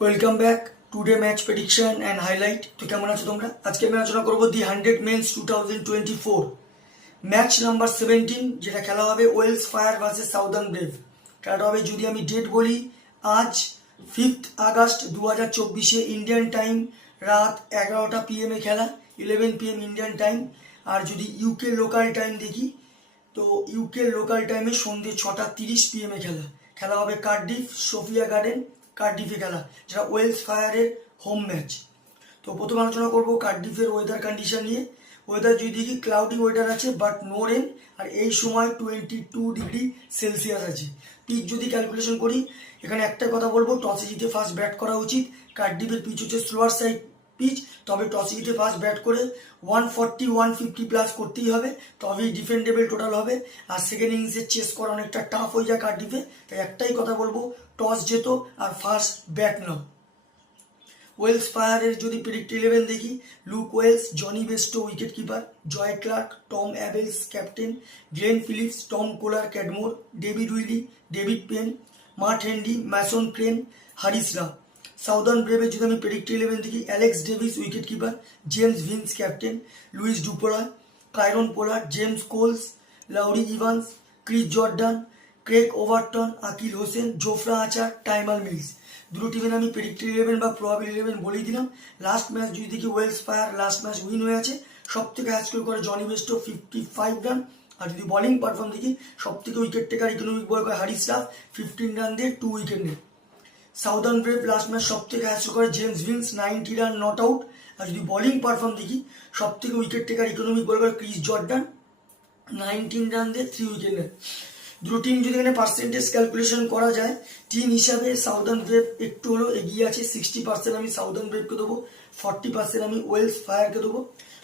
Welcome back today match prediction and highlight. তো কেমন আছো তোমরা? আজকে আমি আলোচনা করবো দি 100 মেন্স 2024 ম্যাচ নাম্বার 17, যেটা খেলা হবে Welsh Fire versus Southern Brave. খেলাটা হবে, যদি আমি ডেট বলি, আজ 5 আগস্ট 2024 ইন্ডিয়ান টাইম রাত 11টা PM খেলা, 11 PM ইন্ডিয়ান টাইম। আর যদি ইউকে লোকাল টাইম দেখি, তো ইউকে লোকাল টাইমে সন্ধ্যে 6:30 PM খেলা। খেলা হবে কার্ডিফ সোফিয়া গার্ডেন, কার্ডিফে খেলা, যেটা ওয়েলস ফায়ারের হোম ম্যাচ। তো প্রথম আলোচনা করবো কার্ডিফের ওয়েদার কন্ডিশন নিয়ে। ওয়েদার যদি দেখি, ক্লাউডি ওয়েদার আছে বাট নো রেন, আর এই সময় 22 ডিগ্রি সেলসিয়াস আছে। পিচ যদি ক্যালকুলেশন করি, এখানে একটা কথা বলবো, টসে জিতে ফার্স্ট ব্যাট করা উচিত। কার্ডিফের পিচ হচ্ছে স্লোয়ার সাইড পিচ, তবে টসে জিতে ফার্স্ট ব্যাট করে 140-150 প্লাস করতেই হবে, তবেই ডিফেন্ডেবল টোটাল হবে। আর সেকেন্ড ইনিংসে চেস করা অনেকটা টাফ হয়ে যায় কার্ডিফে। তাই একটাই কথা বলবো, টস যেত আর ফার্স্ট ব্যাট নাও। ওয়েলস ফায়ারের যদি প্রেডিক্ট 11 দেখি, look Welsh, Jonny Bairstow wicket keeper, Joe Clarke, Tom Abell's captain, Glenn Phillips, Tom Kohler Cadmore, David Willey, David Payne, Matt Henry, Mason Crane, Haris Rauf. Southern ব্রেভে যদি আমি predict 11 দেখি, Alex Davies wicket keeper, James Vince captain, Leus ডুপোরা, Kieron Pollard, James Coles, Lauri Evans, Chris Jordan, Craig Overton, Akeal Hosein, Jofra আচার, টাইমাল mills. দুটো টিমের আমি predict 11 বা প্রবাবল 11 বলেই দিলাম। লাস্ট ম্যাচ যদি দেখি, Welsh Fire last match win হয়ে আছে। সব থেকে হাই স্কোর করে জনি বেস্টো 55 রান। আর যদি বলিং পারফর্ম দেখি, সব থেকে উইকেট টেকার ইকোনমিক বয় করে হারিস রাফ 15 রান দিয়ে 2 উইকেট নেয়। সাউদার্ন ব্রেভ লাস্ট ম্যাচ সব থেকে হাই স্কোর করে James Vince 90 run not out. আর যদি বলিং পারফর্ম দেখি, সব থেকে উইকেট টেকার ইকোনমিক বয় করে ক্রিস জর্ডান 19 রান দিয়ে 3 উইকেট নেয়। দুটো টিম যদি এখানে পার্সেন্টেজ ক্যালকুলেশন করা যায়, টিম হিসাবে সাউদার্ন ব্রেভ একটু হলেও এগিয়ে আছে। 60% আমি সাউদার্ন ব্রেভকে দেবো, 40% আমি ওয়েলস ফায়ারকে দেবো।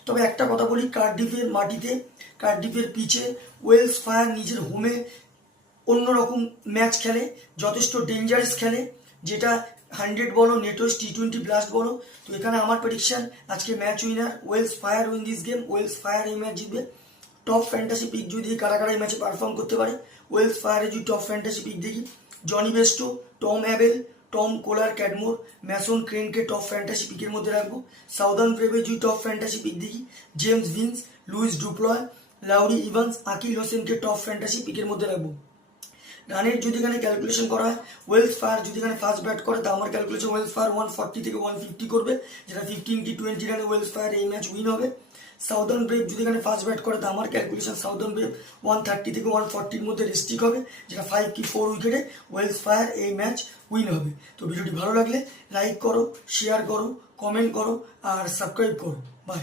তবে একটা কথা বলি, কার্ডিফের মাটিতে, কার্ডিফের পিচে ওয়েলস ফায়ার নিজের হোমে অন্যরকম ম্যাচ খেলে, যথেষ্ট ডেঞ্জারাস খেলে, যেটা 100 বলো, নেটোস T20 ব্লাস্ট বলো। তো এখানে আমার প্রেডিকশন, আজকে match winner Welsh Fire win this game. Welsh Fire এই ম্যাচ জিতবে। টপ ফ্যান্টাসি পিক যদি কারা কারা এই ম্যাচে পারফর্ম করতে পারে, ওয়েলস ফায়ারে যদি টপ ফ্যান্টাসি পিক দেখি, Jonny Bairstow, Tom Abell, Tom Kohler Cadmore, Mason ক্রেনকে টপ ফ্যান্টাসি পিকের মধ্যে রাখবো। সাউদার্ন ব্রেভে যদি টপ ফ্যান্টাসি পিক দেখি, James Vince, Leus du Plooy, Lauri Evans, Akeal হোসেনকে টপ ফ্যান্টাসি পিকের মধ্যে রাখবো। রানের যদি এখানে ক্যালকুলেশন করা হয়, ওয়েলস ফায়ার যদি এখানে ফার্স্ট ব্যাট করে, তা আমার ক্যালকুলেশন ওয়েলস ফায়ার 140 থেকে 150 করবে, যেটা 15-20 রানে ওয়েলস ফায়ার এই ম্যাচ উইন হবে। সাউদার্ন ব্রেভ যদি এখানে ফার্স্ট ব্যাট করে, তা আমার ক্যালকুলেশন সাউদার্ন ব্রেভ 130 থেকে 140-র মধ্যে রেস্ট্রিক হবে, যেটা 5 কি 4 উইকেটে ওয়েলস ফায়ার এই ম্যাচ উইন হবে। তো ভিডিওটি ভালো লাগলে লাইক করো, শেয়ার করো, কমেন্ট করো আর সাবস্ক্রাইব করো। বাই।